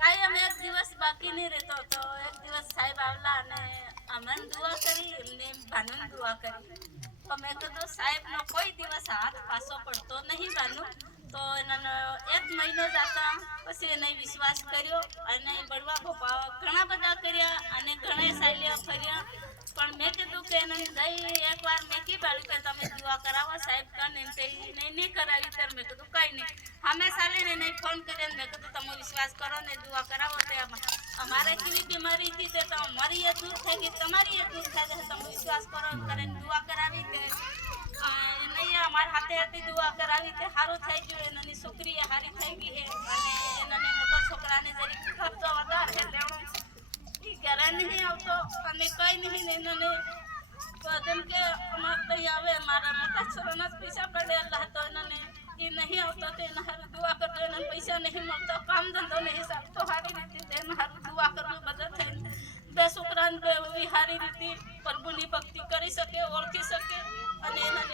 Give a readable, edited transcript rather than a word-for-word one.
કાયમ એક દિવસ બાકી નહીં રહેતો. તો એક દિવસ સાહેબ આવલા અને અમને દુઆ કરી, એમને ભાનુને દુઆ કરી. તો મેં કીધું સાહેબનો કોઈ દિવસ હાથ પાછો પડતો નહીં બાનું. તો એને 1 મહિનો જતા પછી એને વિશ્વાસ કર્યો અને બળવા ભોપા ઘણા બધા કર્યા અને ઘણા સાલ્યા ફર્યા. પણ મેં કીધું કે એને જઈ એકવાર મેં કીધું કે તમે દુઆ કરાવો સાહેબ કને તે નહીં કરાવી. ત્યારે મેં કીધું કંઈ નહીં. હંમેશા લઈને એને ફોન કરીને મેં કીધું તમે વિશ્વાસ કરો ને દુઆ કરાવો. તે અમારે કેવી બીમારી હતી તે તો અમારી એ દૂર થઈ ગઈ, તમારી એ દૂર થઈ જશે. તમે વિશ્વાસ કરો એમ કરીને દુઆ કરાવી. તે નહીં અમારા હાથે હાથે દુઆ કરાવી તે સારું થઈ ગયું. એનાની છોકરી એ સારી થઈ ગઈ છે અને એના મોટા છોકરાને જરી ખર્ચો વધારે એટલે એ ઘરે નહીં આવતો અને કંઈ નહીં. એને જેમ કે અમારે ત્યાં આવે મારા મોટા છોકરાના પૈસા પડેલા હતો એને એ નહીં આવતો. તો એના સારું દુઆ કરતો. એને પૈસા નહીં મળતો, કામ ધંધો નહીં ચાલતો સારી રીતે. એના સારું દુઆ કરવું બધા થઈને 2 છોકરાને સારી રીતે પ્રભુની ભક્તિ કરી શકે, ઓળખી શકે અને એના